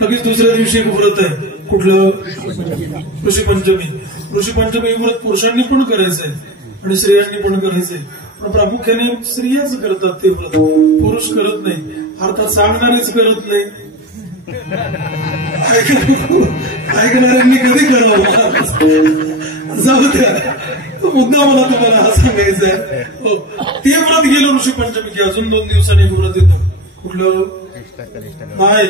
लगेच दुसऱ्या दिवशी एक व्रत आहे, कुठलं? ऋषीपंचमी. ऋषीपंचमी व्रत पुरुषांनी पण करायचंय आणि स्त्रियांनी पण करायचंय, पण प्रामुख्याने स्त्रियाच करतात ते व्रत, पुरुष करत नाही. अर्थात सांगणारेच करत नाही, ऐकणाऱ्यांनी कधी करावं. जाऊ द्या, मुद्दा मला तुम्हाला हा सांगायचा आहे. हो, ते व्रत गेलं ऋषीपंचमी की अजून 2 दिवसांनी एक व्रत येतं, कुठलं? नाही,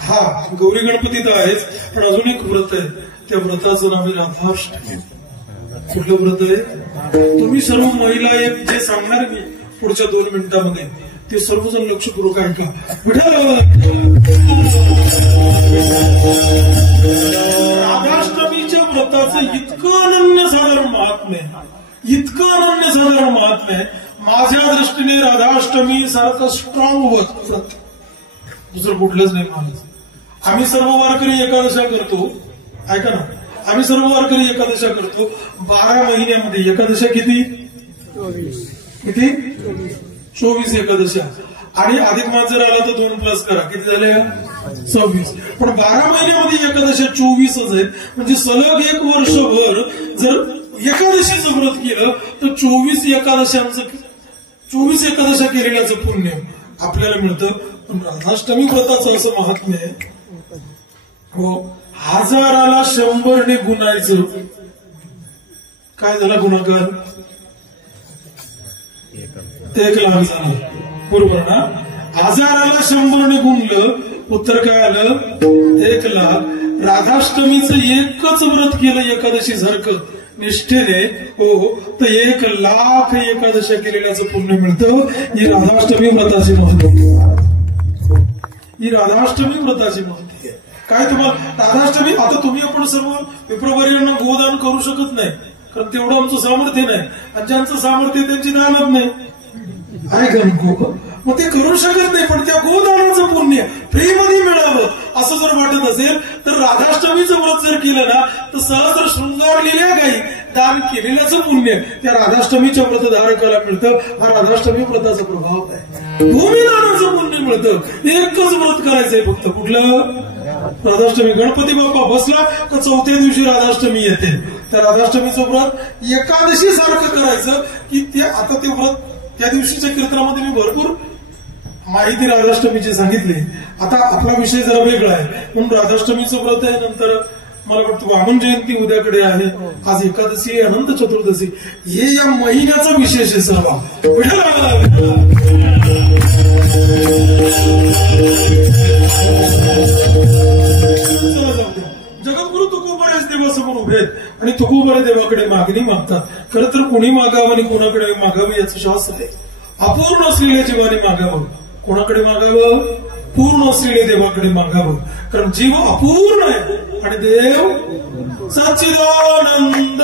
हा गौरी गणपती तर आहेच, पण अजून एक व्रत आहे, त्या व्रताचं नाव आहे राधाष्टमी. कुठलं व्रत आहे? तुम्ही सर्व महिला एक जे सांगणार मी पुढच्या 2 मिनिटांमध्ये, ते सर्वजण लक्ष करू काय का. राधाष्टमीच्या व्रताचं इतकं अनन्यसाधारण महात्म्य आहे, इतकं अनन्यसाधारण महात्म्य आहे. माझ्या दृष्टीने राधाष्टमी सारखं स्ट्रॉंग व्रत दुसरं कुठलंच नाही मानायचं. आम्ही सर्व वारकरी एकादशा करतो, ऐका ना, आम्ही सर्व वारकरी एकादशा करतो. 12 महिन्यामध्ये एकादशा किती? 24 एकादशा, आणि अधिक मास जर आला तर 2 प्लस करा, किती झाले? 26. पण 12 महिन्यामध्ये एकादशा 24च आहेत. म्हणजे सलग 1 वर्षभर जर एकादशीचं व्रत केलं तर 24 एकादशा केलेल्याचं पुण्य आपल्याला मिळतं. पण राधाष्टमी व्रताचं असं महात्म्य आहे, हो, 1000ला 100ने गुणायचं. काय झाला गुणाकार? 1 लाख झाला, बरोबर ना? 1000ला 100ने गुणलं, उत्तर काय आलं? 1 लाख. राधाष्टमीचं एकच व्रत केलं एकादशी सारखं निष्ठेने, हो, तर 1 लाख एकादशा केलेल्याचं पुण्य मिळतं. ही राधाष्टमी व्रताची महत्त्व, ही राधाष्टमी व्रताची महत्त्व आहे. काय तुम्हाला राधाष्टमी, आता तुम्ही आपण सर्व विप्रवर्यांना गोदान करू शकत नाही, कारण तेवढं आमचं सामर्थ्य नाही, आणि ज्यांचं सामर्थ्य त्यांची दानच नाही, आहे का नको? मग ते करू शकत नाही. पण त्या गोदानाचं पुण्य फ्रीमध्ये मिळावं असं जर वाटत असेल तर राधाष्टमीचं व्रत जर केलं ना, तर सहस्र शृंगारलेल्या गायी दान केलेल्याचं पुण्य त्या राधाष्टमीच्या व्रतधारकाला मिळतं. हा राधाष्टमी व्रताचा प्रभाव आहे. भूमिदानाचं पुण्य मिळतं. एकच व्रत करायचंय फक्त, कुठलं? राधाष्टमी. गणपती बाप्पा बसला तर 4थ्या दिवशी राधाष्टमी येते. त्या राधाष्टमीचं व्रत एकादशी सारखं करायचं की ते, आता ते व्रत त्या दिवशीच्या कीर्तनामध्ये मी भरपूर माहिती राधाष्टमीची सांगितली. आता आपला विषय जरा वेगळा आहे म्हणून राधाष्टमीचं व्रत आहे, नंतर मला वाटतं वामन जयंती उद्याकडे आहे, आज एकादशी, अनंत चतुर्दशी, हे या महिन्याचा विशेष आहे सर्व. जगद्गुरु तुकोबाऱ्याच देवासमोर उभे आहेत आणि तुकोबाऱ्या देवाकडे मागणी मागतात. खरं तर कोणी मागावं आणि कोणाकडे मागावं याचं शास्त्र आहे. अपूर्ण असलेल्या जीवाने मागावं. कोणाकडे मागावं? पूर्ण असलेल्या देवाकडे मागावं. कारण जीव अपूर्ण आहे आणि देव सच्चिदानंद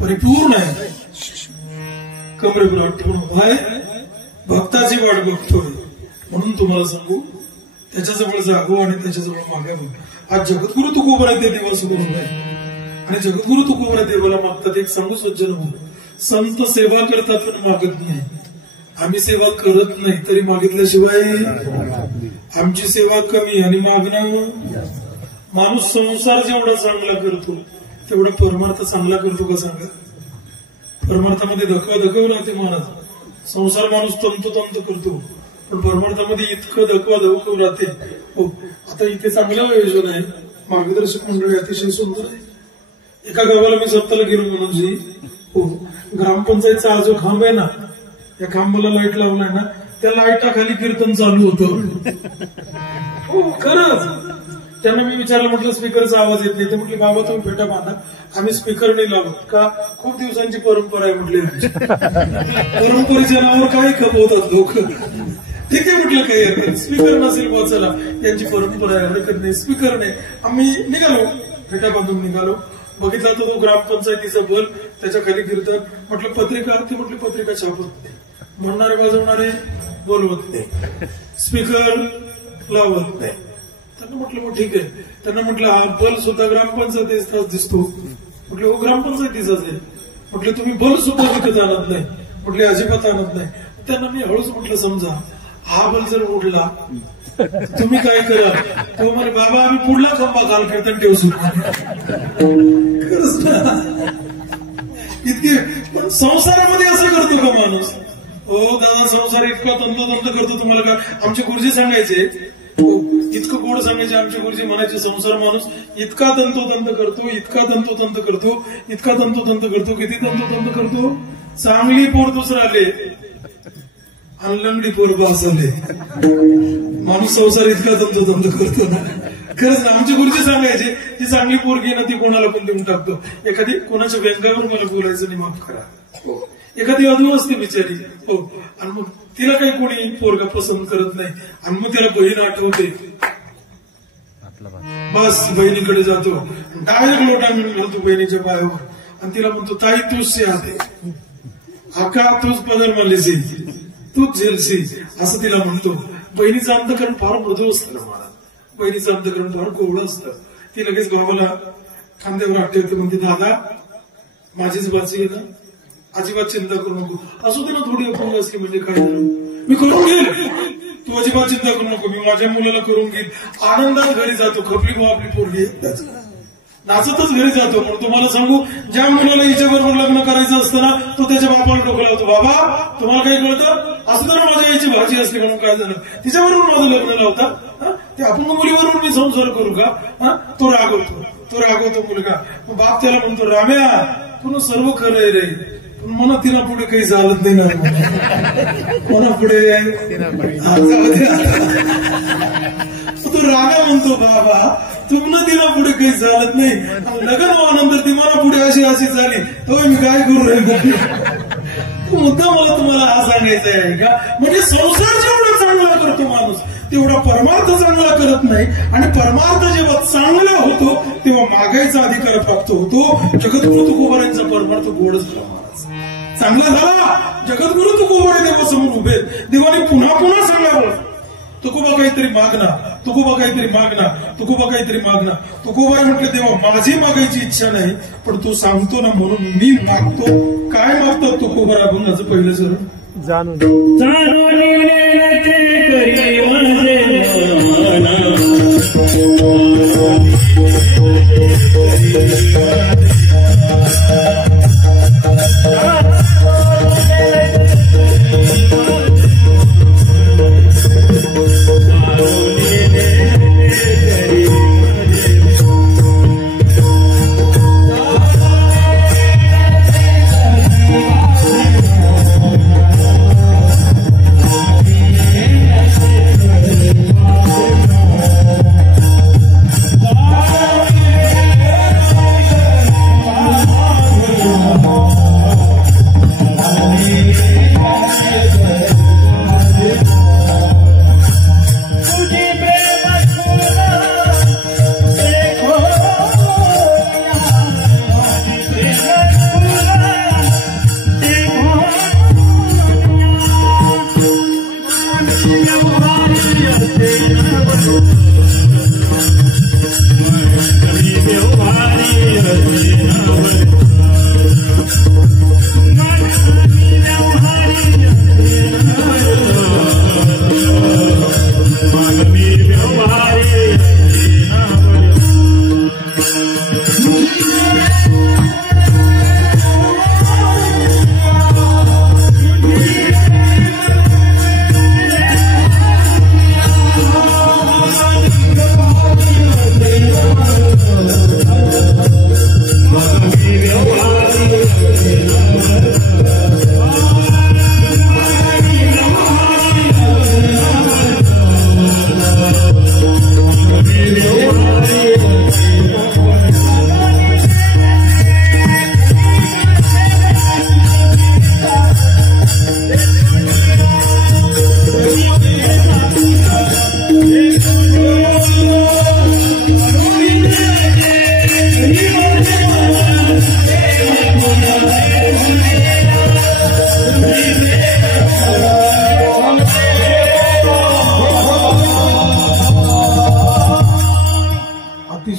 परिपूर्ण आहे. कमरे भक्ताची वाट बघतोय म्हणून तुम्हाला सांगू, त्याच्याजवळ जागो आणि त्याच्याजवळ मागावं. आज जगद्गुरु तुकोबाऱ्या ते देवासमोर आहे आणि जगद्गुरु तुकोबाऱ्या देवाला मागतात. एक सांगू सज्जन हो, संत सेवा करतात पण मागत नाही. आम्ही सेवा करत नाही तरी मागितल्याशिवाय आमची सेवा कमी आणि मागणं. माणूस संसार जेवढा चांगला करतो तेवढा परमार्थ चांगला करतो का सांगा? परमार्थामध्ये धकव राहते महाराज. संसार माणूस तंतोतंत करतो पण परमार्थामध्ये इतकं धकव राहते. हो, आता इथे चांगलं आयोजन आहे, मार्गदर्शक मंडळी अतिशय सुंदर आहे. एका गावाला मी स्वतःला गेलो म्हणून हो, ग्रामपंचायतचा हा जो खांब आहे ना, या खांबाला लाईट लावलाय ना, त्या लाईटाखाली कीर्तन चालू होतं. हो खरंच. त्यांना मी विचारलं, म्हटलं स्पीकरचा आवाज येत नाही. ते म्हटले बाबा तुम्ही फेटा बांधा, आम्ही स्पीकर नाही लावत का, खूप दिवसांची परंपरा आहे म्हटले. परंपरेच्या नावावर काही खपवतात लोक. ठीक आहे म्हटलं, काही हरकत, स्पीकर नसेल बुवा, चला यांची परंपरा आहे, हरकत नाही, स्पीकर नाही. आम्ही निघालो, फेटा बांधून निघालो. बघितला तर तो ग्रामपंचायतीचा बल, त्याच्या खाली कीर्तन. म्हटलं पत्रिका, ती म्हटली पत्रिका छापत नाही, म्हणणारे वाजवणारे बोलवत नाही, स्पीकर लावत नाही. त्यांना म्हटलं मग ठीक आहे. त्यांना म्हटलं हा बल सुद्धा ग्रामपंचायतीचाच दिसतो. म्हटलं हो ग्रामपंचायतीचाच आहे. म्हटलं तुम्ही बल सुद्धा विकत आणत नाही. म्हटले अजिबात आणत नाही. त्यांना मी हळूच म्हटलं समजा हा बल जर उडला तुम्ही काय करा. तो म्हणे बाबा आम्ही पुढला खंबा काल कीर्तन ठेवू खरंच ना. इतके पण संसारामध्ये असं करतो का माणूस. हो दादा संसार इतका तंतोतंत करतो. तुम्हाला का आमचे गुरुजी सांगायचे, इतकं गोड सांगायचे आमचे गुरुजी, म्हणायचे संसार माणूस इतका तंतोतंत करतो, इतका तंतोतंत करतो, इतका तंतोतंत करतो. किती तंतोतंत करतो. चांगली पोर दुसराले आणि लंगडी पोर बासाले. माणूस संसार इतका तंतोतंत करतो ना. खरंच ना. आमचे गुरुजी सांगायचे ती चांगली पोरगी ना ती कोणाला पण देऊन टाकतो. एखादी कोणाच्या व्यंगावर मला बोलायचं नाही, माफ करा. एखादी अधू असते बिचारी. हो, आणि मग तिला काही कोणी पोरगा पसंत करत नाही, आणि मग तिला बहीण आठवते. बस बहिणीकडे जातो, डायरेक्ट लोटा म्हणून घालतो बहिणीच्या पायावर, आणि तिला म्हणतो ताई तूच आते, आका तूच पदर मालेसी, तूच झेलसी, असं तिला म्हणतो. बहिणीचं अंतकरण फार मृदू असतं ना मला. बहिणीचं अंतकरण फार कोवळं असतं. ती लगेच भावाला खांद्यावर हात ठेवते, म्हणते दादा माझीच बाची आहे ना, अजिबात चिंता करू नको. असू दे ना थोडी अपंग असली म्हणजे काय झालं, मी करून घेईल, तू अजिबात चिंता करू नको, मी माझ्या मुलाला करून घेईल. आनंदात घरी जातो. खपली भाऊ आपली पोरगी नाचतच घरी जातो. म्हणून तुम्हाला सांगू, ज्या मुलाला हिच्याबरोबर लग्न करायचं असतं ना, तो त्याच्या बापाला डोकं लावतो. बाबा तुम्हाला काही कळतं, असं तर माझ्या आईची भाजी असली म्हणून काय झालं, तिच्याबरोबर माझं लग्न लावता, ते अपंग मुलीबरोबर मी संसार करू का. तो रागवतो मुलगा. बाप त्याला म्हणतो राम्या तुला सर्व खरं आहे रे, पण मना तिला पुढे काही चालत नाही ना. मना पुढे तो रागा म्हणतो बाबा तुम्हाला तिला पुढे काही चालत नाही, लग्न व्हानंतर ती मला पुढे अशी झाली, तो मी काय करू राहील. मुद्दा मला तुम्हाला हा सांगायचा आहे का, म्हणजे संसार जेवढा चांगला करतो माणूस तेवढा परमार्थ चांगला करत नाही. आणि परमार्थ जेव्हा चांगला होतो तेव्हा मागायचा अधिकार प्राप्त होतो. जगद्गुरु तुकोबारायांचा परमार्थ गोडच झाला. महाराज चांगला झाला. जगद्गुरु तुकोबारे देवा समोर उभे, देवाने पुन्हा पुन्हा सांगावं तुकोबा काहीतरी मागना, तुकोबा काहीतरी मागना, तुकोबा काहीतरी मागना. तुकोबा म्हटलं देवा माझी मागायची इच्छा नाही, पण तू सांगतो ना म्हणून मी मागतो. काय मागतो तुकोबा अभंगाचं पहिलं सर जाणून Thank you.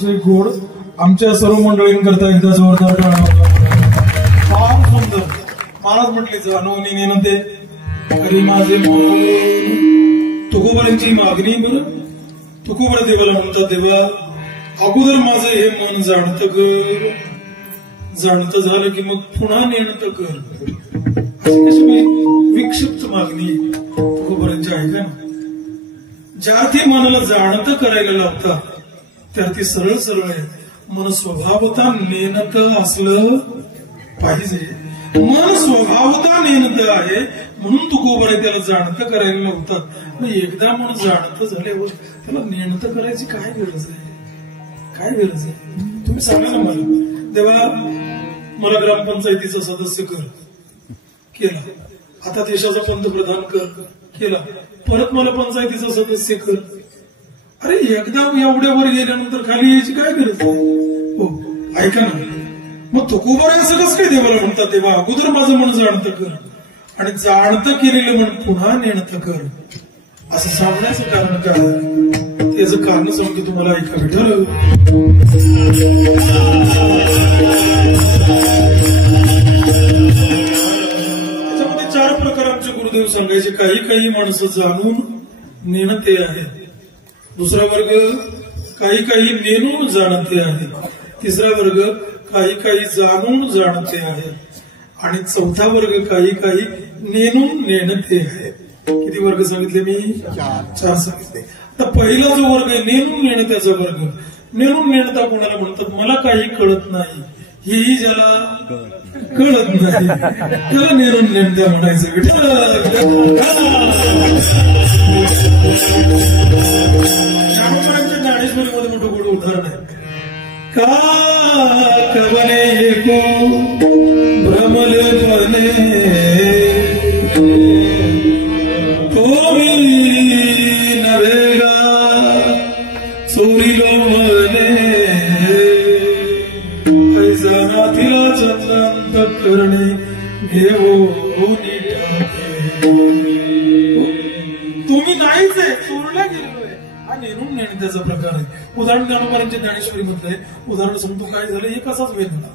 अतिशय गोड. आमच्या सर्व मंडळींकरता एकदा जोरदार टाळ्या. फार सुंदर. महाराज म्हटले जाणून नेन ते खरी माझे तुकोबरांची मागणी. बरं तुकोबर देवाला म्हणतात, देवा अगोदर माझं हे मन जाणतं कर, जाणतं झालं की मग पुन्हा नेणतं कर. अशी कशी विक्षिप्त मागणी तुकोबरांची आहे का? ज्यार्थी मनाला जाणतं करायला लावतात त्यार्थी सरळ सरळ आहे. मन स्वभावता नेणत असलं पाहिजे. मन स्वभावता नेणत आहे म्हणून तुकोबर त्याला जाणतं करायला लावतात. एकदा मन जाणतं झाल्यावर त्याला नेणतं करायची काय गरज आहे? काय गरज आहे? तुम्ही सांगा ना मला. देवा मला ग्रामपंचायतीचा सदस्य कर, केला. आता देशाचा पंतप्रधान कर, केला. परत मला पंचायतीचा सदस्य कर. अरे एकदा एवढ्यावर गेल्यानंतर खाली यायची काय गरज आहे? हो ऐका ना. मग तुकोबर असं कसं काय देवाला म्हणतात, तेव्हा अगोदर माझं मन जाणतं कर आणि जाणतं केलेलं मन पुन्हा नेणतं कर, असं सांगण्याचं कारण काय? त्याचं कारण सांगतो तुम्हाला, ऐका भेटलं. त्याच्यामध्ये 4 प्रकार आमचे गुरुदेव सांगायचे. काही माणसं जाणून नेणते आहेत. दुसरा वर्ग काही नेणून जाणते आहेत. तिसरा वर्ग काही जाणून जाणते आहेत. आणि चौथा वर्ग काही नेणून नेणते आहेत. किती वर्ग सांगितले मी? 4 सांगितले. आता पहिला जो वर्ग आहे नेणून नेणत्याचा वर्ग. नेणून नेणता कोणाला म्हणतात? मला काही कळत नाही हेही ज्याला कळत नाही त्याला नेणून नेणत्या म्हणायचं. ज्ञानेश्वरीमध्ये मोठं गोड उदाहरण आहे. का कवने को भ्रमले बने तो मी नवेगा चोरीलो मने ऐसा नाथीला चंदन करणे घेऊ तुम्ही नाहीच आहे, चोरला गेलोय. हा नेणून नेणत्याचा प्रकार आहे. उदाहरण ज्ञानोबारांच्या ज्ञानेश्वरी मध्ये उदाहरण सांगतो. काय झालं, एक असाच वेळ झाला.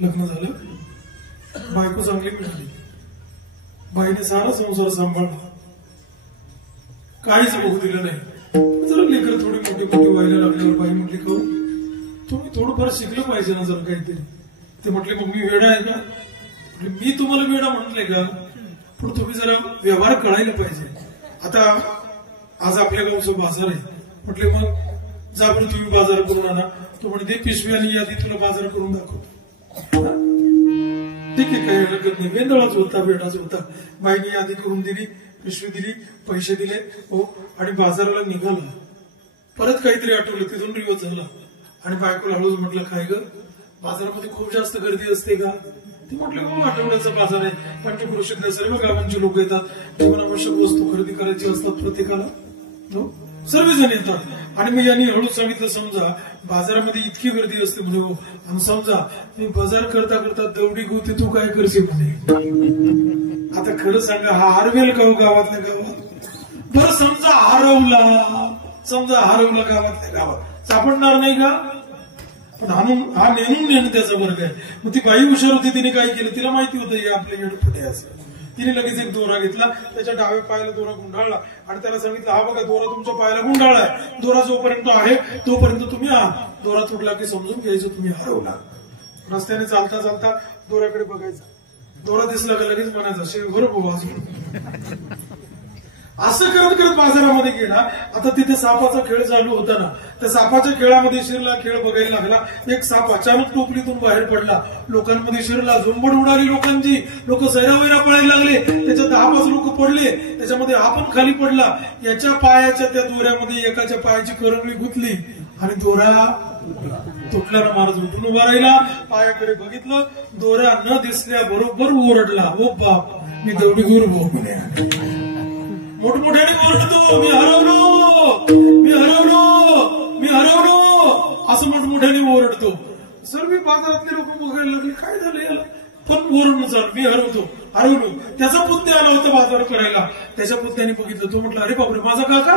लग्न झालं, बायको चांगली मिळाली, बाईने सारा संसार सांभाळला, काहीच बघू दिलं नाही. जरा लेकर थोडी मोठी व्हायला लागल्यावर बाई म्हटली, का तुम्ही थोडंफार शिकलं पाहिजे ना जर काहीतरी. ते म्हटले, मग मी वेडा आहे का? मी तुम्हाला वेडा म्हटले का? पण तुम्ही जरा व्यवहार कळायला पाहिजे. आता आज आपल्या गावचा बाजार आहे. म्हटले मग जा बरं तुम्ही बाजार करून आणा. तो म्हणजे पिशवी आणि यादी तुला बाजार करून दाखवतो. ठीक आहे, काही हरकत नाही. वेंदळाच होता, वेडाच होता. बाईने यादी करून दिली, पिशवी दिली, पैसे दिले, हो, आणि बाजाराला निघाला. परत काहीतरी आठवलं, तिथून रिवर्स झाला आणि बायकोला हळूच म्हटलं, काय ग बाजारामध्ये खूप जास्त गर्दी असते का? ती म्हटलं, हो आठवड्याचा बाजार आहे, पंचक्रोशीतल्या सर्व गावांची लोक येतात, जीवनावश्यक वस्तू खरेदी करायची असतात प्रत्येकाला, सर्वजण येतात. आणि मग यांनी हळूच सांगितलं, समजा बाजारामध्ये इतकी गर्दी असते म्हणजे, हो, आणि समजा मी बाजार करता करता दौडी गोती तू काय करशील म्हणे. आता खरं सांगा, हा हरवेल का गावातल्या गावात? बरं समजा हरवला गावातल्या गावात, सापडणार नाही का? पण हा नेणून नेणत्याचा वर्ग आहे. मग ती बाई हुशार होती, तिने काय केलं, तिला माहिती होतं हे आपल्या येडपटे असं. तिने लगेच एक दोरा घेतला, त्याच्या डाव्या पायाला दोरा गुंडाळला आणि त्याला सांगितलं, हा बघा दोरा तुमच्या पायाला गुंडाळलाय, दोरा जोपर्यंत आहे तोपर्यंत तुम्ही आहात, दोरा तुटला की समजून घ्यायचं तुम्ही हरवला. रस्त्याने चालता चालता दोऱ्याकडे बघायचा, दोरा दिसला का लगेच म्हणायचा, शेवभर वाजून. असं करत करत बाजारामध्ये गेला. आता तिथे सापाचा खेळ चालू होता ना, त्या सापाच्या खेळामध्ये शिरला, खेळ बघायला लागला. एक साप अचानक टोपलीतून बाहेर पडला, लोकांमध्ये शिरला, झुंबड उडाली लोकांची, लोक सैरावैरा पळायला लागले. त्याच्यात 10-5 लोक पडले, त्याच्यामध्ये हा पण खाली पडला. याच्या पायाच्या त्या दोऱ्यामध्ये एकाच्या पायाची करंगळी गुंतली आणि दोरा तुटल्यानं महाराज उठून उभा राहिला, पायाकडे बघितलं, दोरा न दिसल्या बरोबर ओरडला, ओ बाप मी दौडी गुरु भाऊ. मोठमोठ्याने ओरडतो, मी हरवलो असं मोठमोठ्याने ओरडतो. सर्व बाजारातले लोक बघायला लागले, काय झालं याला, पण ओरडणं चालू, मी हरवलो. त्याचा पुतण्या आला होता बाजार करायला, त्याच्या पुतण्याने बघितलं. तो म्हटलं, अरे बापरे, माझा काका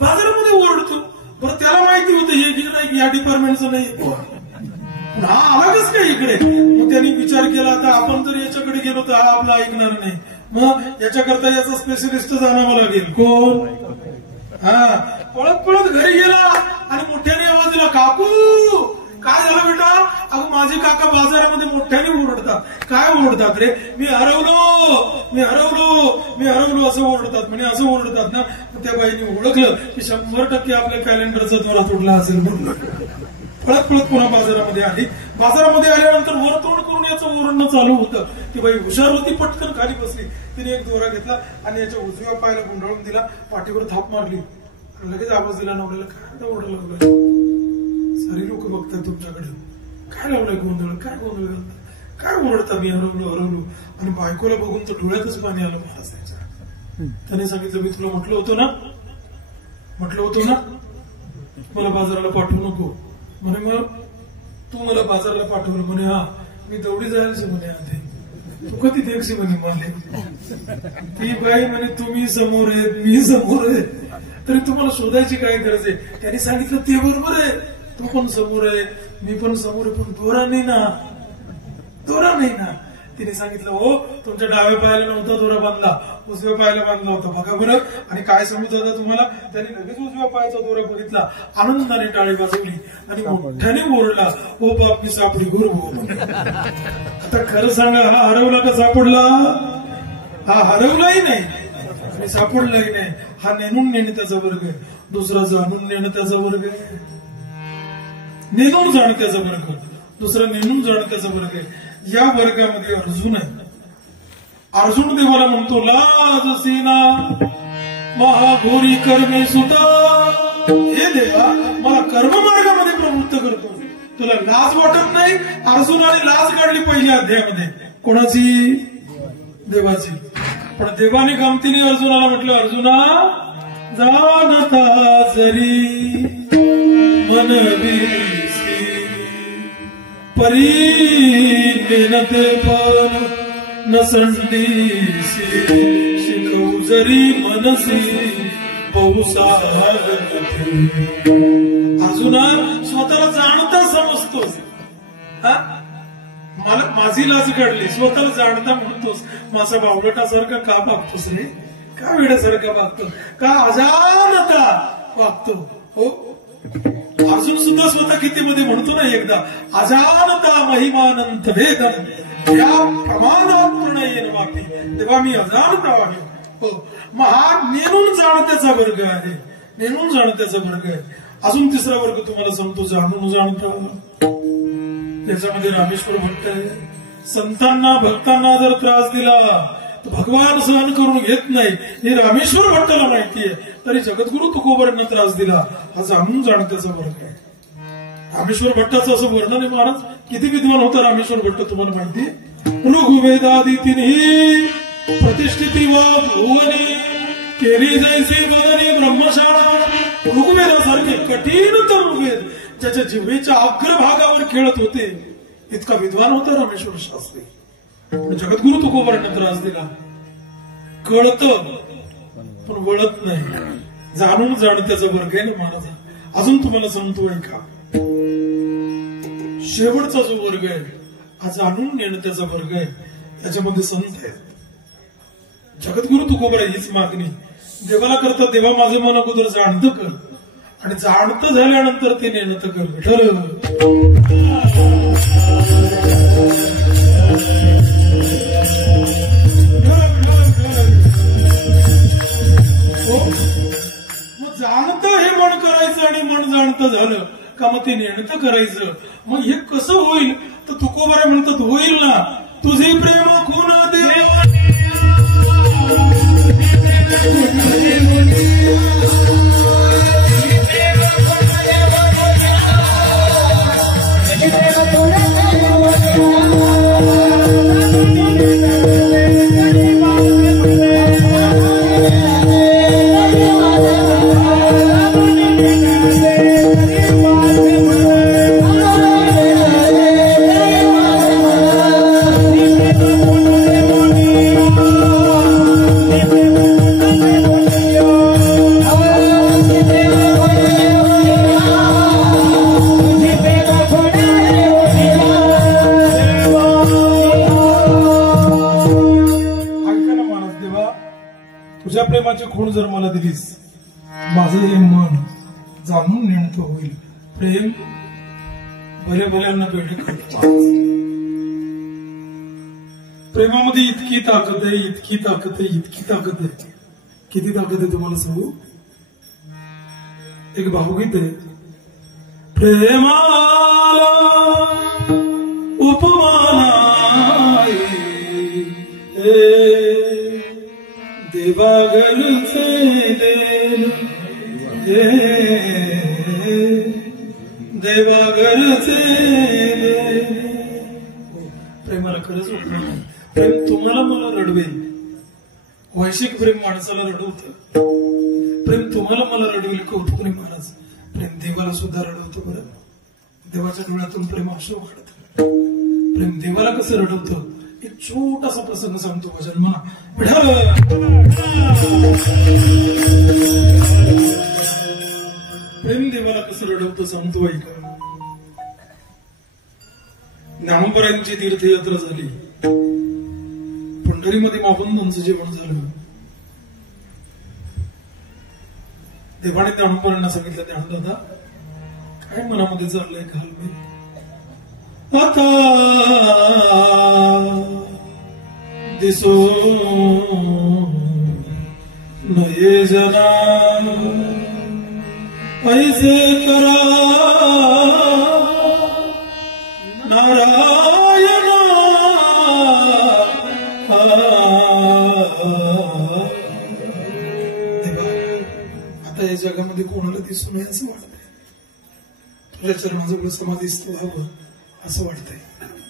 बाजारामध्ये ओरडतो. बरं त्याला माहिती होतं हे गिऱ्हाईक या डिपार्टमेंटचं नाही, हा आला कस काय इकडे. मग त्यांनी विचार केला आता आपण जर याच्याकडे गेलो तर हा आपला ऐकणार नाही, मग याच्याकरता याचा स्पेशलिस्ट आणावं लागेल. कोण? हा पळत पळत घरी गेला आणि मोठ्याने आवाज दिला, काकू काय झालं बेटा? अगं माझे काका बाजारामध्ये मोठ्याने ओरडतात. काय ओरडतात रे? मी हरवलो मी हरवलो मी हरवलो असं ओरडतात. म्हणजे असं ओरडतात ना. त्या बाईने ओळखलं की 100% आपल्या कॅलेंडरचा द्वारा तोडला असेल म्हणून पळत पळत पुन्हा बाजारामध्ये आली. बाजारामध्ये आल्यानंतर वर तोंड करून याचं ओरडणं चालू होतं. ती बाई हुशार होती, पटकन खाली बसली. तिने एक दोरा घेतला आणि याच्या उजव्या पायाला गुंडाळून दिला, पाठीवर थाप मारली आणि लगेच आवाज दिला नवऱ्याला, काय ओरडा लागलाय? सारी लोक बघतात तुमच्याकडे, काय लावलंय गोंधळ? काय गोंधळ घालता? काय ओरडता? मी हरवलो हरवलो. आणि बायकोला बघून तर डोळ्यातच पाणी आलं महाराजांच्या. त्याने सांगितलं, मी तुला म्हटलं होतं ना मला बाजाराला पाठवू नको. म्हणे मग तू मला बाजाराला पाठवलं? म्हणे हा, मी दौडी जायची म्हणे आधी. तू कधी देखशी म्हणे मला. ती बाई म्हणे तुम्ही समोर आहेत मी समोर आहे तरी तुम्हाला शोधायची काय गरज आहे? त्यांनी सांगितलं ते बरोबर आहे, तू पण समोर आहे मी पण समोर आहे, पण दोरा नाही ना. तिने सांगितलं, हो तुमच्या डाव्या पायाला नव्हता दोरा बांधला, उजव्या पायाला बांधला होता बघा बरं. आणि काय समजत होता तुम्हाला? त्याने लगेच उजव्या पायाचा दोरा बघितला, आनंदाने टाळी वाजवली आणि मोठ्याने ओरडला, ओ बाप मी सापडी गुरु. आता खरं सांगा, हा हरवला का सापडला? हा हरवलाही नाही आणि सापडलाही नाही. हा नेणून नेणे त्याचा वर्ग आहे, दुसरा जाणून नेणं त्याचा वर्ग आहे. नेणून जाणं त्याचा वर्ग, दुसरा नेणून जाणं त्याचा वर्ग आहे. या वर्गामध्ये अर्जुन आहे. अर्जुन देवाला म्हणतो, लाज सेना महाघोरी कर्मे सुता. हे देवा, मला कर्ममार्गामध्ये प्रवृत्त करतो, तुला लाज वाटत नाही? अर्जुनाने लाज काढली पहिल्या अध्यायामध्ये. कोणाची? देवाची. पण देवाने गमतीने अर्जुनाला म्हटलं, अर्जुना जाणता जरी मनवी परी मेहनते पण नसंडीसी शिकवू जरी मनसी बहुसागते. अर्जुना स्वतःला जाणता समजतोस, मला माझी लाज काढली, स्वतःला जाणता म्हणतोस, माझा बावळटासारखा का वागतोस रे? का वेड्यासारखा वागतो? का अजानता वागतो? हो, अर्जुन सुद्धा स्वतः गीतेमध्ये म्हणतो ना एकदा, अजानता महिमानंत वेदन या प्रमाणात प्रणयेन वाक्य. तेव्हा मी अजानता आहे. हो, मग हा नेणून जाणत्याचा वर्ग आहे, नेणून जाणत्याचा वर्ग आहे. अजून तिसरा वर्ग तुम्हाला सांगतो, जाणून जाणता. त्याच्यामध्ये रामेश्वर भट्ट आहे. संतांना भक्तांना जर त्रास दिला तर भगवान सहन करून घेत नाही, हे रामेश्वर भट्टाला माहिती आहे. तरी जगद्गुरु तुकोबांना त्रास दिला, हा जाणून जाणत्याचा वर्ग आहे. रामेश्वर भट्टाचं असं वर्णन आहे महाराज. किती विद्वान होता रामेश्वर भट्ट तुम्हाला माहिती आहे? ऋग्वेदादी तिन्ही प्रतिष्ठिती व भुवनी केली जैसी वदनी ब्रह्मशाळा. ऋग्वेदासारखे कठीणतम ऋग्वेद ज्याच्या जिव्हेच्या अग्रभागावर खेळत होते, इतका विद्वान होता रामेश्वर शास्त्री. जगद्गुरु तुकोबांना त्रास दिला. कळत पण वळत नाही, जाणून जाणत्याचा वर्ग आहे ना महाराज. अजून तुम्हाला सांगतोय का, शेवटचा जो वर्ग आहे हा जाणून नेणत्याचा वर्ग आहे. याच्यामध्ये संत आहेत. जगद्गुरु तुकोबा हीच मागणी देवाला करतात, देवा माझे मन अगोदर जाणतं कर आणि जाणतं झाल्यानंतर ते नेणतं कर. विठ्ठल मग जाणतं हे मन करायचं आणि मन जाणतं झालं का मग ते नेणतं करायचं. मग हे कसं होईल? तर तुकोबारा म्हणतात, होईल ना, तुझे प्रेम खून देवा प्रेमाची खूण जर मला दिलीस, माझं हे मन जाणून नेणतं होईल. प्रेम भल्या भल्यांना भेट करतो. प्रेमामध्ये इतकी ताकद आहे, इतकी ताकद आहे, इतकी ताकद आहे. किती ताकद आहे तुम्हाला सांगू? एक भावगीत आहे, प्रेमाला उपमाना देवागरचे देन, देवागरचे देन. प्रेमाला खरंच उपमान आहे. प्रेम तुम्हाला मला रडवेल. वैश्विक प्रेम माणसाला रडवतं. प्रेम तुम्हाला मला रडवेल कौतुक नाही महाराज. प्रेम देवाला सुद्धा रडवतं. बरं, देवाच्या डोळ्यातून प्रेम अश्रू काढतं. प्रेम देवाला कसं रडवतं एक छोटासा प्रसंग सांगतो. भजन म्हणा, प्रेम देवाला कसं रडवतं सांगतो ऐका. ज्ञानोबरायांची तीर्थयात्रा झाली. पंढरीमध्ये मापंतांचं जेवण झालं. देवाने ज्ञानोबरांना सांगितलं, ज्ञानदादा काय मनामध्ये चाललंय घाल मी आता दिसो नये जना ऐसे करा नारायणा. आता या जगामध्ये कोणाला दिसू नये असं वाटतंय. तुझ्या चरणाजवळ समाधीस्थ व्हावं असं वाटतंय.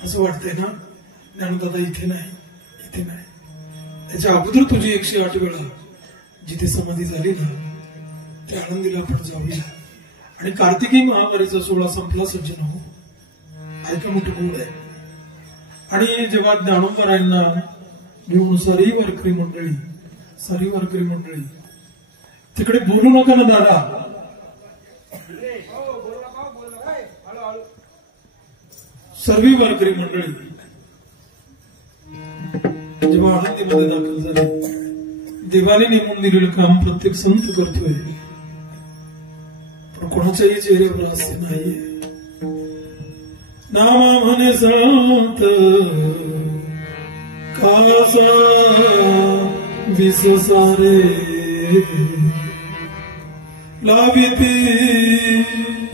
असं वाटतंय ना ज्ञानदादा? इथे नाही, इथे नाही. त्याच्या अगोदर तुझी 108 वेळा जिथे समाधी झाली ना त्या आनंदीला आपण जाऊया. आणि कार्तिकी महावारीचा सोहळा संपला सज्जन हो. ऐका मोठं गोड आहे. आणि जेव्हा ज्ञानोबरायांना घेऊन सारी वारकरी मंडळी तिकडे बोलू नका ना दादा. सर्व वारकरी मंडळी जेव्हा आनंदीमध्ये दाखल झाले, देवाने नेमून दिलेलं काम प्रत्येक संत करतोय. पण कोणाच्याही चेहऱ्यावर हास्य नाहीये. नामा म्हणे संत कासा विस सारे लाविती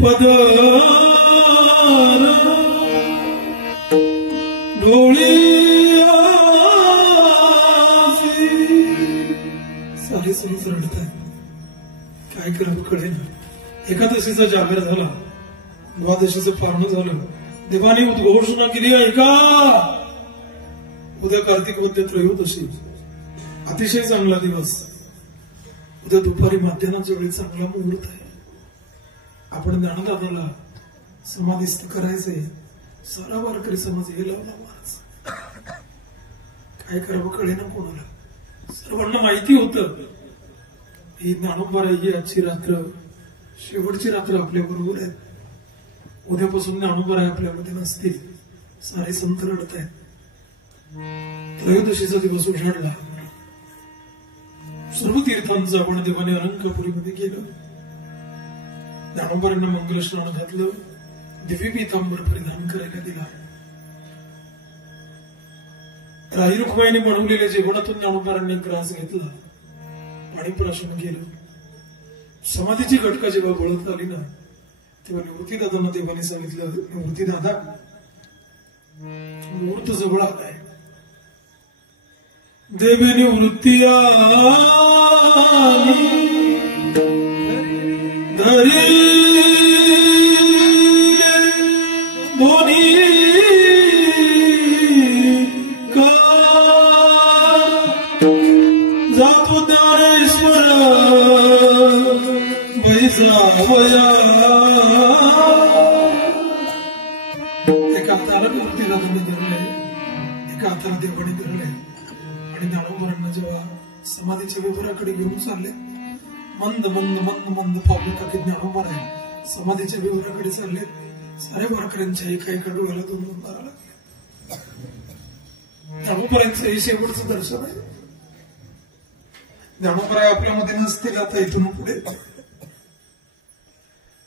पदार ढोळी सारे समज रडत आहे. काय करावं कळे ना. एकादशीचा जागर झाला, द्वादशीचं पारणं झालं. देवाने उद्घोषणा केली ऐका, उद्या कार्तिक वद्य त्रयोदशी, अतिशय चांगला दिवस. उद्या दुपारी माध्यानाच्या वेळी चांगला मुहूर्त आहे. आपण ज्ञानदादाला समाधीस्थ करायचंय. सारा वारकरी समाज हे लावला महाराज. काय करावं कळे ना कोणाला. सर्वांना माहिती होतं ही ज्ञानोबराई आजची रात्र शेवटची रात्र आपल्या बरोबर आहे. उद्यापासून ज्ञानोबराई आपल्यामध्ये नसतील. सारे संत रडत आहेत. त्रयोदशीचा दिवस उजाडला. सर्व तीर्थांचं आपण देवाने अलंकापुरीमध्ये गेलं. ज्ञानोबरांना मंगलस्नान घातलं. दिव्य पीतांबर परिधान करायला दिला. राही रुक्माईने बनवलेल्या जेवणातून ज्ञानोबरांनी ग्रास घेतला. पाणी प्राशन केलं. समाधीची घटका जेव्हा बळत आली ना तेव्हा निवृत्ती दादांना देवाने सांगितलं, निवृत्ती दादा मुहूर्त जवळ आलाय. देवी निवृत्ती धरी दोन्ही का जातो ज्ञानेश्वर बैसावया. एका हाताला निवृत्ती दादांनी धरले, एका हाताला देवाने धरले. आणि ज्ञानोबरांना जेव्हा समाधीच्या विवराकडे घेऊन चालले, मंद मंद मंद मंद पावलं टाकीत ज्ञानोबर आहे समाधीच्या विवराकडे चालले. साऱ्या वारकऱ्यांच्या एका डोळ्याला दोन मारा लागले. ज्ञानोबरांचं हे शेवटचं दर्शन आहे. ज्ञानोबराय आपल्यामध्ये नसतील आता इथून पुढे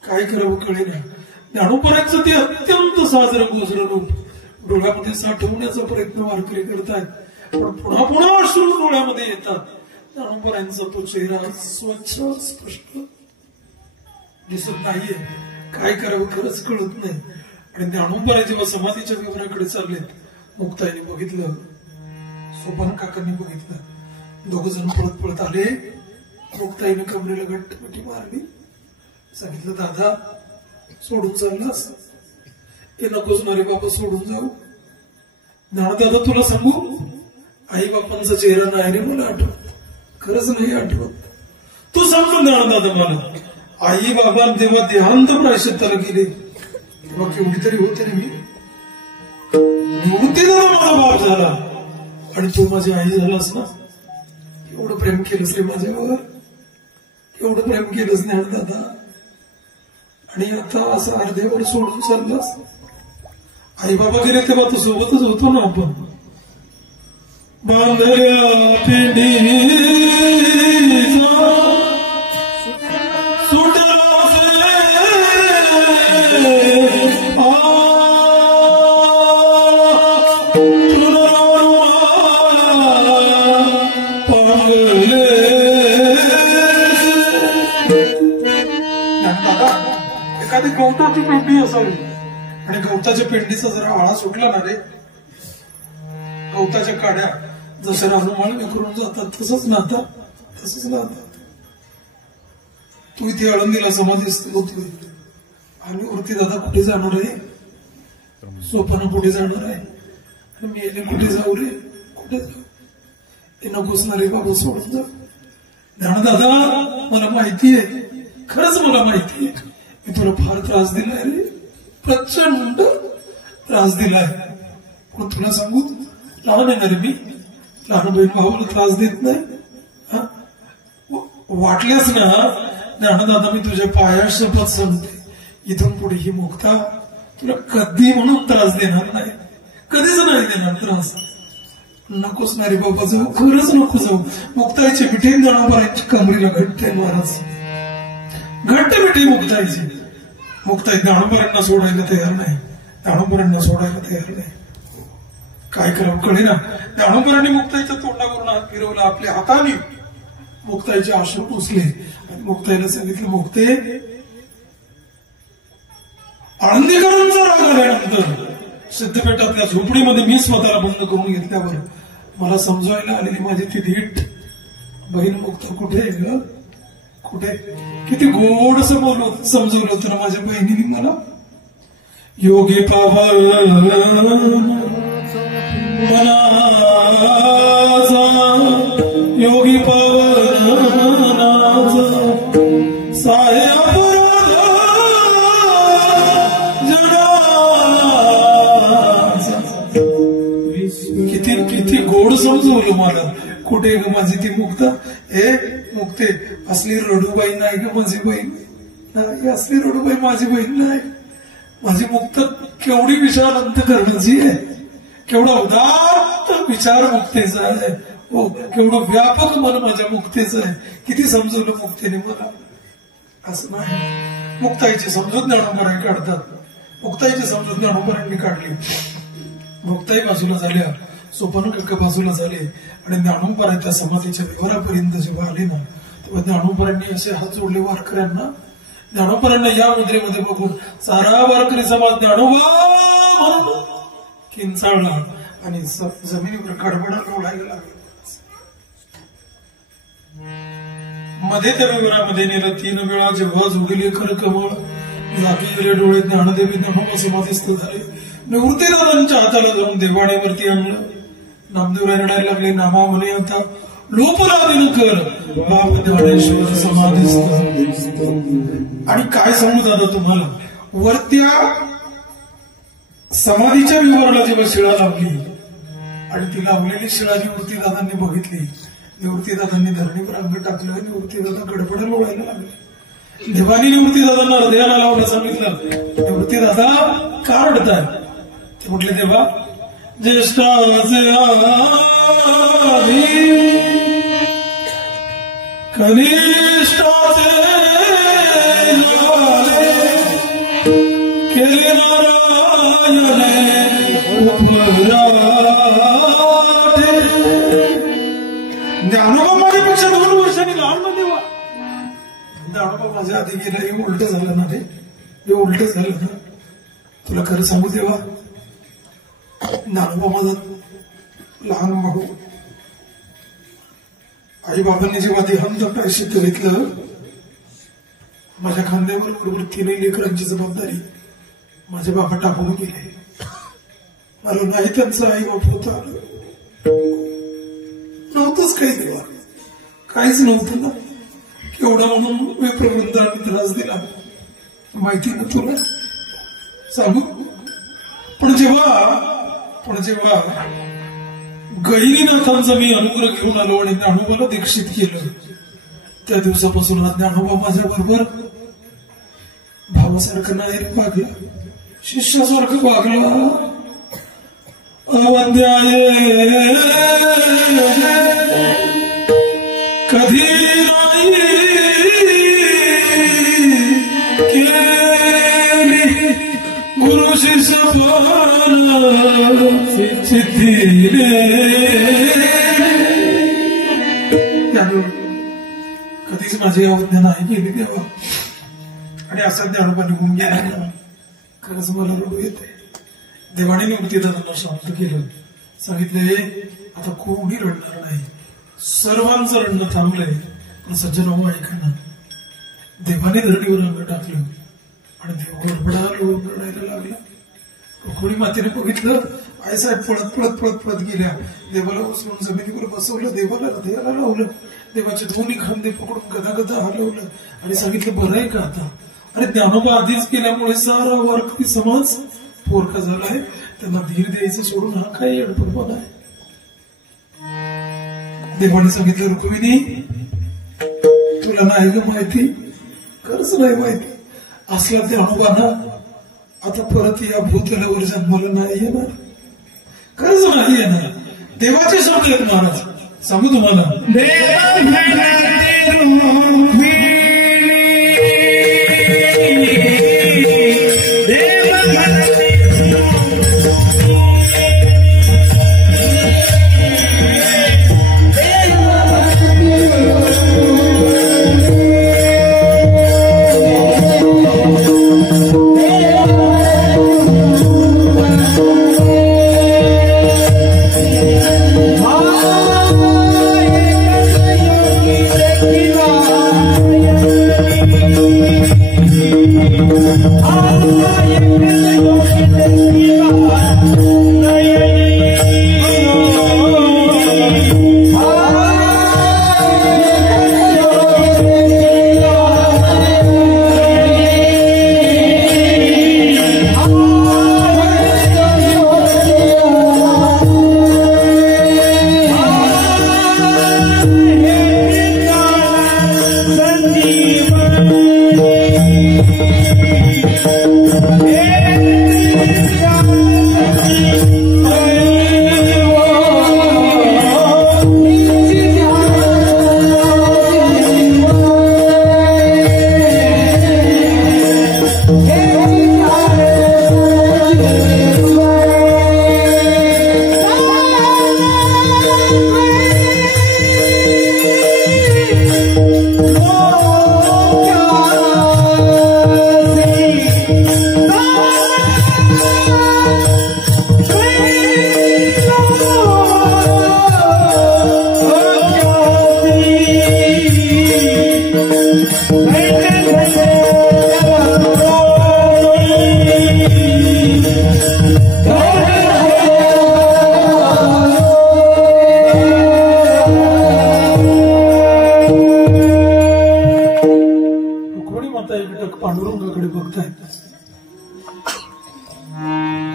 काय करावं कळेना. ज्ञानोबरायचं ते अत्यंत साजरं गोजरं रूप डोळ्यामध्ये साठवण्याचा प्रयत्न वारकरी करतायत, पण पुन्हा पुन्हा अश्रू डोळ्यामध्ये येतात. ज्ञानोबरायांचा तो चेहरा स्वच्छ स्पष्ट दिसत नाहीये. काय करावं खरंच कळत नाही. आणि ज्ञानोबराय जेव्हा समाधीच्या विवराकडे चाललेत, मुक्ताईने बघितलं, सोपान काकांनी बघितलं, दोघ जण पळत पळत आले. मुक्ताईने कमरेला घट्ट मिठी मारली, सांगितलं दादा सोडून चाललास, हे नकोच ना रे बाबा सोडून जाऊ. ज्ञानदादा तुला सांगू, आई बापांचा चेहरा नाही रे मला आठवत, खरंच नाही आठवत. तू समजून ज्ञानदादा मला, आई बाबा तेव्हा देहांत प्रायश्चित्ताला गेले तेव्हा केवढी तरी होते रे मी. निवृत्ती दादा माझा बाप झाला आणि तू माझी आई झालास ना. एवढं प्रेम केलंस रे माझ्यावर, एवढं प्रेम केलंस ज्ञानदादा. आणि आता असं अर्ध्यावर सोडून चाललास. आई बाबा गेले तेव्हा तू सोबतच होतो ना आपण. बांधल्या पिंडी एखादी गवताची पेंडी असावी आणि गवताच्या पेंडीचा जरा आळा सुटला ना रे, गवताच्या काड्या जसं राजमाळ विखरून जातात तसंच नाता, तसंच नाता. तू इथे आळंदीला समाधीस्थ होतोय आणि वरती दादा कुठे जाणार आहे, सोपाना कुठे जाणार आहे, आणि मी याने कुठे जाऊ रे, कुठे जाऊ. हे नकोच ना रे बाबा सोडून जा. ज्ञानदादा मला माहिती आहे, खरंच मला माहिती आहे मी तुला फार त्रास दिलाय रे, प्रचंड त्रास दिलाय. पण तुला सांगू, लहान आहे ना रे मी, लहान बहीण भावाला त्रास देत नाही. वाटल्यास ना ज्ञानदादा मी तुझ्या पाया शपथ सांगते, इथून पुढे ही मुक्ता तुला कधी म्हणून त्रास देणार नाही, कधीच नाही देणार त्रास. नकोच ना रे बाबा जाऊ, खरंच नको जाऊ. मुक्ताईची मिठी ज्ञानोबरायांची कमरीला घट्ट आहे महाराज, घट्ट मिठी मुक्ताईची. मुक्ताई ज्ञानोबरायांना सोडायला तयार नाही, ज्ञानोबरायांना सोडायला तयार नाही. काय करावं कळेना. ज्ञानोबरांनी मुक्ताईच्या तोंडावरून हात फिरवला, आपल्या हाताने मुक्ताईचे आश्रू पुसले आणि मुक्ताईला सांगितलं, मुक्ते आळंदीकरांचा राग आल्यानंतर सिद्धपेठातल्या झोपडीमध्ये मी स्वतःला बंद करून घेतल्यावर मला समजायला आलेली माझी ती धीट बहीण मुक्ता कुठे आहे ग, कुठे. किती गोड असं समजवलं होतं ना माझ्या बहिणीने मला. योगी पावन मनाचा, योगी पावन साहेब किती किती गोड समजवलं मला. कुठे ग माझी ती मुक्ता, हे मुक्ते असली रडूबाई नाही ग माझी बहीण, नाही असली रडूबाई माझी बहीण नाही. माझी मुक्ता केवढी विशाल अंतःकरणाची आहे, केवढा उदात्त विचार मुक्तेचा आहे, हो केवढं व्यापक मन माझ्या मुक्तेचं आहे. किती समजवलं मुक्तेने मला. असं नाही, मुक्ताईची समजूत ज्ञानोबराय काढतात, मुक्ताईची समजूत ज्ञानोबरायांनी काढली. मुक्ताई बाजूला झाल्या, सोपान काका बाजूला झाले आणि ज्ञानोबराय त्या समाधीच्या विवरापर्यंत जेव्हा आले ना, तेव्हा ज्ञानोबरायांनी असे हात जोडले वारकऱ्यांना. ज्ञानोबरायांना या मुद्रेमध्ये बघून सारा वारकरी समाज ज्ञानोबा म्हणून किंचाळला आणि जमिनीवर कडबडा लोळायला लागला. मध्ये त्या विवरामध्ये नेलं. 3 वेळा जेव्हा जोडले खर कमळ जागी गेले डोळे, ज्ञानदेवी ज्ञानोबा समाधीस्थ झाले. निवृत्तीदादांच्या हाताला जाऊन देवाणीवरती आणलं. नामदेव रडायला लागले, नामा म्हणे आता लोपला दिन कर बाप ज्ञानेश्वर समाधीस्थ. आणि काय सांगू दादा तुम्हाला, वरत्या समाधीच्या विवराला जेव्हा शिळा लावली आणि ती लावलेली शिळा निवृत्तीदादांनी बघितली, निवृत्तीदादांनी धरणीवर अंग टाकलं, निवृत्तीदादा गडबड लोळायला लागले. देवानी निवृत्तीदादांना हृदयाला लावलं, सांगितलं निवृत्तीदादा का रडताय. ते म्हटले, देवा ज्येष्ठाचे आधी कनिष्ठाचे केले नारायणे उपराठे. ज्ञानोबा माझ्यापेक्षा 2 वर्षांनी लहान ना देवा. ज्ञानोबा माझ्या आधी गेला. हे उलट झालं ना रे, हे उलट झालं ना. तुला खरं सांगू देवा, ज्ञानोबा माझा लहान भाऊ. आई बाबांनी जेव्हा देहांत प्रायश्चित्त घेतलं, माझ्या खांद्यावर बरोबर 3 लेकरांची जबाबदारी माझे बाबा टाकून गेले. मला नाही त्यांचं आई बाप होता नव्हतंच काही देवा, काहीच नव्हतं ना. केवढा म्हणून विप्रवृंदांनी त्रास दिला माहिती ना तुला, सांगू. पण जेव्हा गहिनीनाथांचा मी अनुग्रह घेऊन आलो आणि ज्ञानोबाला दीक्षित केलं, त्या दिवसापासून ज्ञानोबा माझ्या बरोबर भावासारखं नाही वागला, शिष्यासारखं वागला. अवंद्याये कधी नाही केली गुरु शिष्य सिद्धीने. कधीच माझी अवज्ञा नाही केली देवा. आणि असा ज्ञानोबा निघून गेला. खरंच मला रडू येते. देवाने मूर्तीदारांना शांत केलं, सांगितले आता कोणी रडणार नाही, सर्वांचं रडणं थांबलंय. पण सज्जन ऐका ना. देवाने धरणीवर अंग टाकलं आणि देव रडायला लागला. रुक्मिणी मातेने बघितलं, आईसाहेब पळत पळत पळत पळत गेल्या. देवाला उचलून जमिनीवर बसवलं, देवाला हृदयाला लावलं, देवाचे दोन्ही खांदे पकडून गदागदा हलवलं आणि सांगितलं बरं आहे का आता. अरे ज्ञानोबा आधीच केल्यामुळे सारा वारकरी समाज पोरका झालाय, त्यांना धीर द्यायचं सोडून हा काय अडपडपण आहे. देवाने सांगितलं रुक्मिणी तुला नाही ग माहिती, खरंच नाही माहिती. असला ज्ञानोबा ना आता परत या भूतलावर जन्माला नाही येणार, खरंच नाही येणार. देवाचे शब्द आहेत महाराज, सांगू तुम्हाला.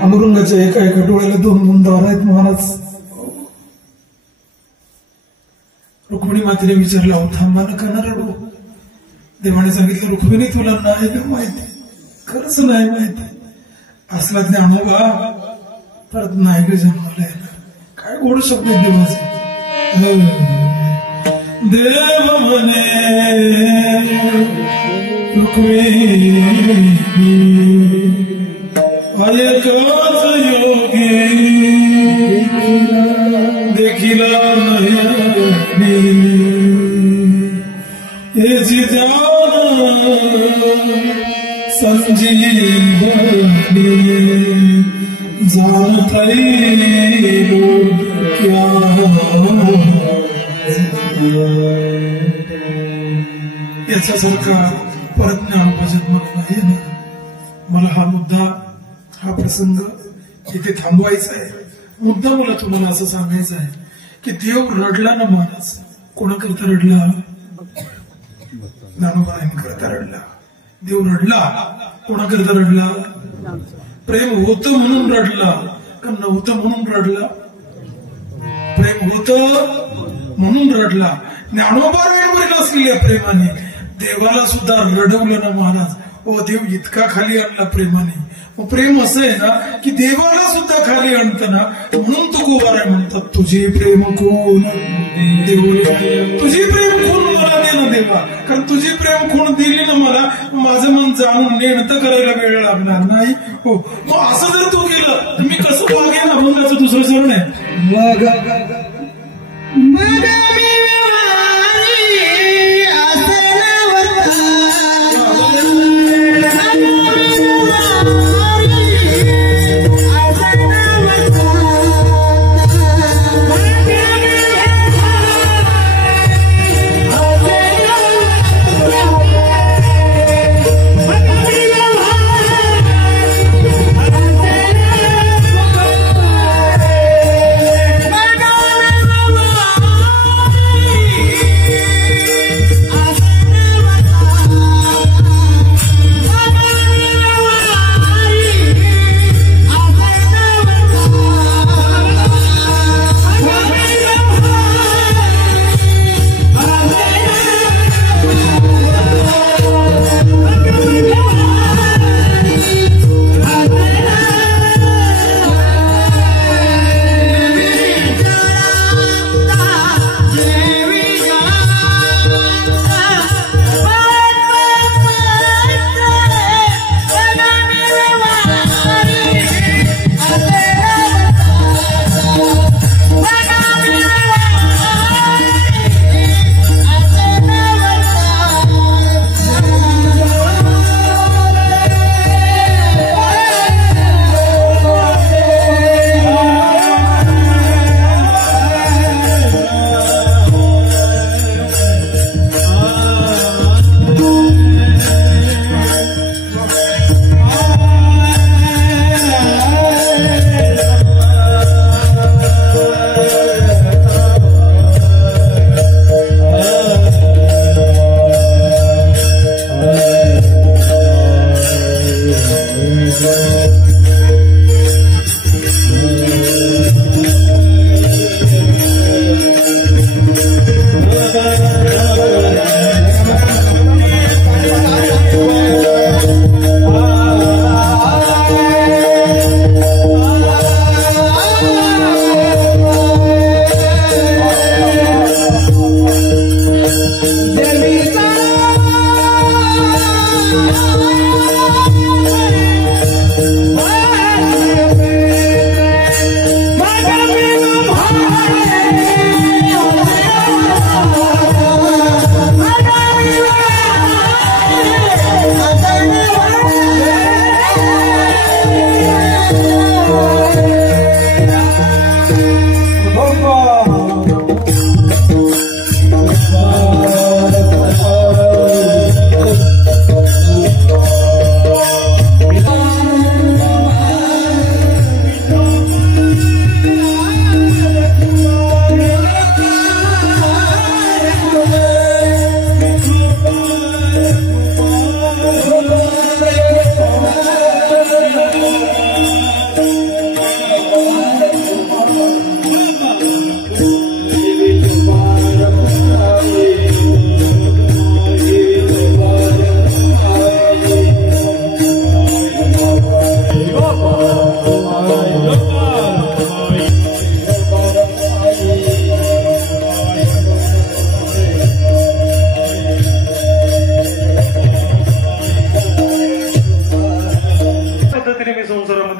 पांडुरंगाच्या एका एका डोळ्याला 2 दार आहेत महाराज. रुक्मिणी मातेने विचारला, थांबा नका ना रडू. देवाने सांगितलं, रुक्मिणी तुला नाही का माहिती, खरंच नाही माहिती. असला ज्ञानोबा परत नाही ग जन्माला येणार. काय गोड शब्द देवाचे. देव म्हणे रुक्मिणी ऐकच योगी देखिला नयनी हे जिजान संजीवनी जानतई क्या याच्यासारखा परत ज्ञानोबाजन म्हणून आहे ना. मला हा मुद्दा हा प्रसंग इथे थांबवायचा आहे. मुद्दा मला तुम्हाला असं सांगायचं आहे की देव रडला ना महाराज. कोणाकरता रडला? ज्ञानोबांकरता रडला. देव रडला. कोणाकरता रडला? प्रेम होतं म्हणून रडला का नव्हतं म्हणून रडला? प्रेम होतं म्हणून रडला. ज्ञानोबांवर असलेल्या प्रेमाने देवाला सुद्धा रडवलं ना महाराज. ओ देव इतका खाली आणला प्रेमाने. मग प्रेम असं आहे ना की देवाला सुद्धा खाली आणताना म्हणून तो गोवारा म्हणतात तुझे प्रेम कोण देवले तुझे प्रेम कोण मला दे ना देवा. कारण तुझे प्रेम कोण दिली ना मला माझं मन जाणून नेणतं करायला वेळ लागणार नाही. हो मग असं जर तू केलं तर मी कसं वागेन? अभंगाचं दुसरं चरण आहे. What?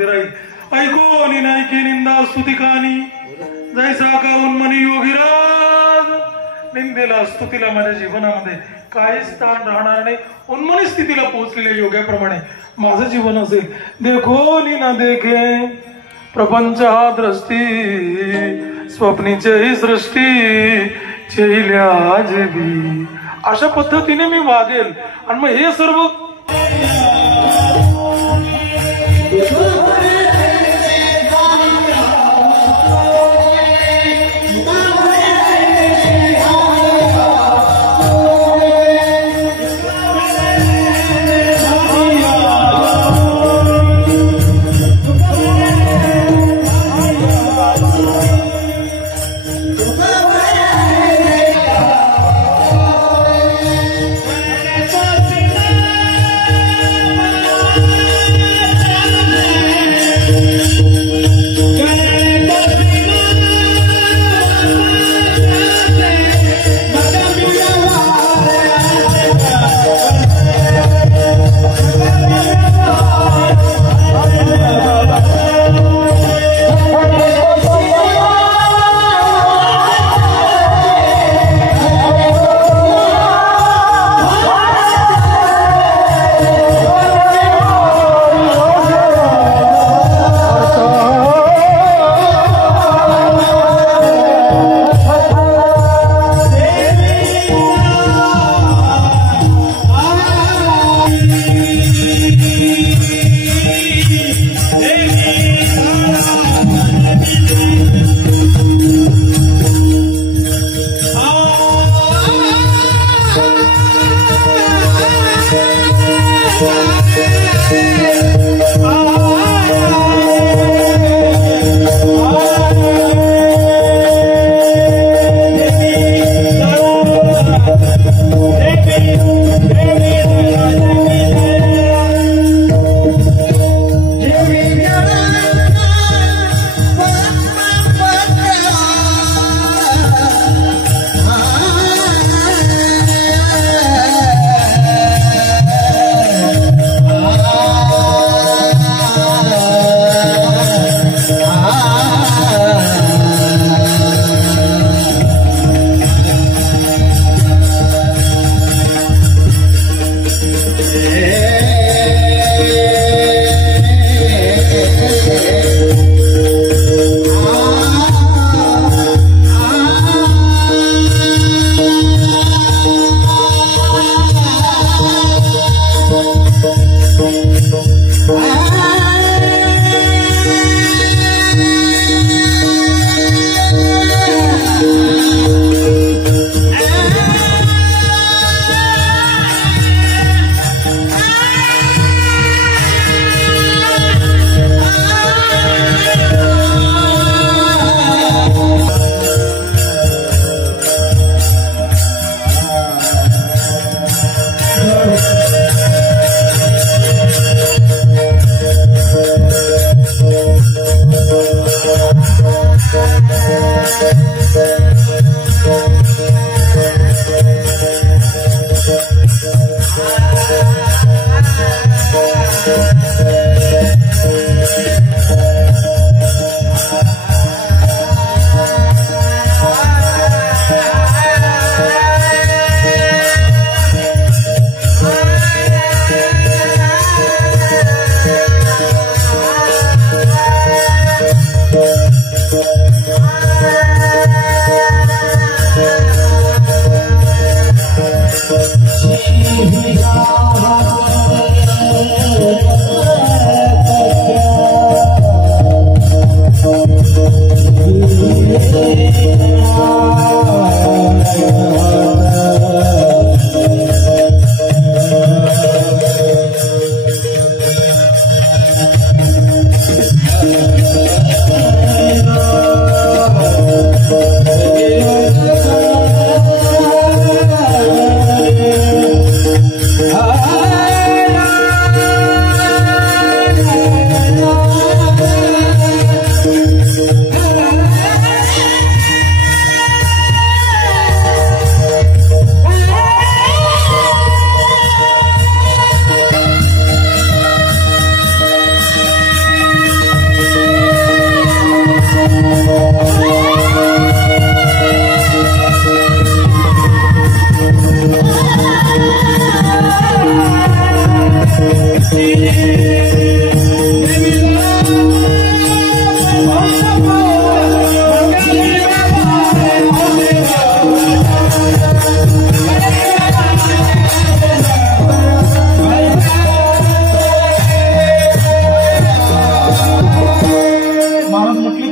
मध्ये राहील. ऐकून नायकी निंदा स्तुतिकानी जैसा का उन्मनी योगीराज. निंदेला स्तुतीला माझ्या जीवनामध्ये काहीच स्थान राहणार नाही. उन्मनी स्थितीला पोहोचलेल्या योग्याप्रमाणे माझं जीवन असेल. देखो नि ना देखे प्रपंच हा दृष्टी स्वप्नीचे ही सृष्टी चेल्या आजबी. अशा पद्धतीने मी वागेल आणि मग हे सर्व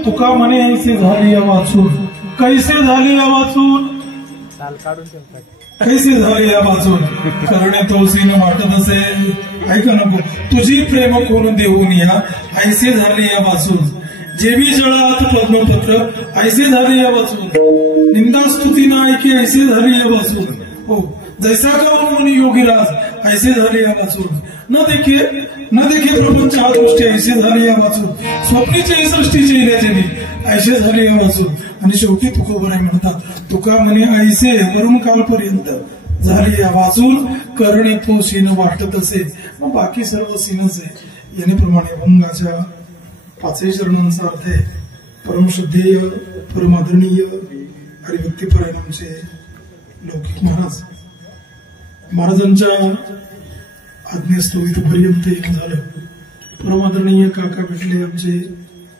तुका म्हणे ऐसे झाले या वाचून, कैसे झाले या वाचून, कैसे झाले या वाचून, करणे तुळसीनं वाटत असेल, ऐका नको तुझी प्रेम कोण देऊन या, ऐसे झाले या वाचून, जेवी जळात पद्मपत्र, ऐसे झाले या वाचून, निंदा स्तुती ना ऐके, ऐसे झाले या वाचून, हो जैसा का मुनी योगीराज, ऐसे झाले या वाचून, न देखे प्रपंच हा दृष्टी, ऐसे झाले या वाचून, स्वप्नीचे सृष्टीचे इल्याचे ऐसे झाले या वाचून, आणि शेवटी तुकोबराय म्हणतात, तुका म्हणे ऐसे वरून कालपर्यंत झाले या वाचून, करणे तो सीन वाटत असे. मग बाकी सर्व सीनच आहे. यानेप्रमाणे अभंगाच्या 5 चरणांचा अर्थ आहे परमश्रद्धेय, परमादरणीय हरिभक्तीपरायणांचे लौकिक महाराजांच्या आज्ञेस्तव इथपर्यंत येणं झालं. परमादरणीय काका भेटले आमचे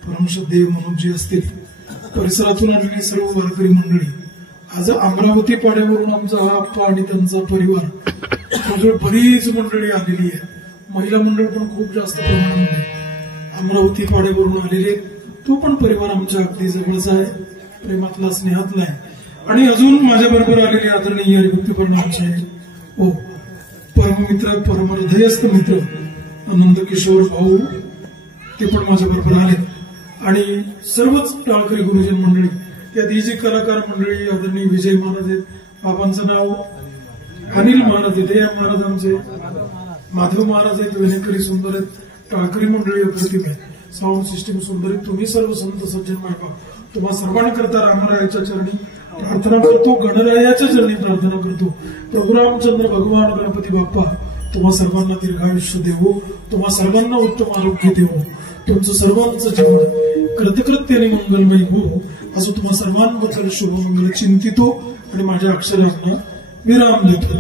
परमश्रद्धेय मनोजी असतील, परिसरातून आलेली सर्व वारकरी मंडळी, आज अमरावती पाड्यावरून आमचा हा आप्पा आणि त्यांचा परिवार, बरीच मंडळी आलेली आहे. महिला मंडळ पण खूप जास्त प्रमाणामध्ये अमरावती पाड्यावरून आलेले, तो पण परिवार आमच्या अगदी जवळचा आहे, प्रेमातला स्नेहातला आहे. आणि अजून माझ्या बरोबर आलेले आदरणीय हरिभक्तीपरायणांचे हो परममित्र, परमहृदयस्थ मित्र आनंद किशोर भाऊ, ते पण माझ्या बरोबर आले. आणि सर्वच टाळकरी गुरुजन मंडळी, त्यात ही जी कलाकार मंडळी आदरणीय विजय महाराज आहेत, बाबांचं नाव अनिल महाराज आहेत, हे महाराज आमचे माधव महाराज आहेत, विनेकरी सुंदर आहेत, टाळकरी मंडळी अप्रतिम आहे, साऊंड सिस्टीम सुंदर आहे. तुम्ही सर्व संत सज्जन मायबा, तुम्हा सर्वांकरता रामरायाच्या चरणी प्रार्थना करतो, गणरायाच्या चरणी प्रार्थना करतो. प्रभू रामचंद्र भगवान गणपती बाप्पा तुम्हा सर्वांना दीर्घायुष्य देवो, तुम्हा सर्वांना उत्तम आरोग्य देवो, तुमचं सर्वांचं जीवन कृतकृत्याने मंगलमय हो, असं तुम्हा सर्वांबद्दल शुभमंगल चिंतितो आणि माझ्या अक्षरांना विराम देतो.